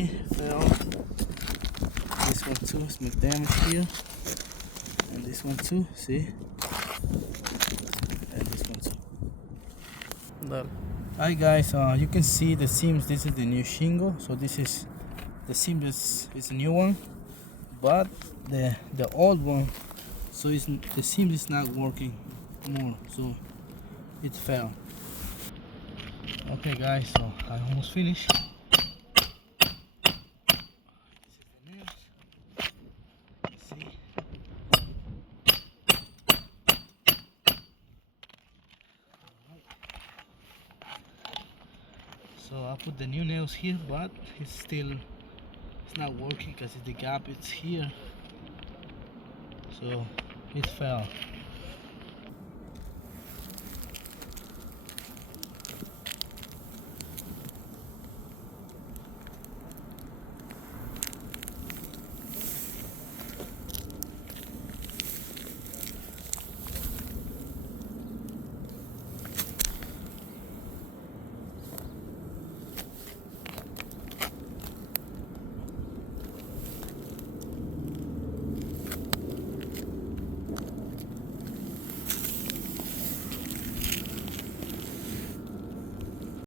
See, fell. This one too, it's make damage here. And this one too, see? And this one too. Look. Hi guys, you can see the seams. This is the new shingle. So this is the seam is a new one, but the old one, so the seam is not working more, so it fell. Okay guys, so I almost finished. So I put the new nails here, but it's not working because the gap is here, so it fell.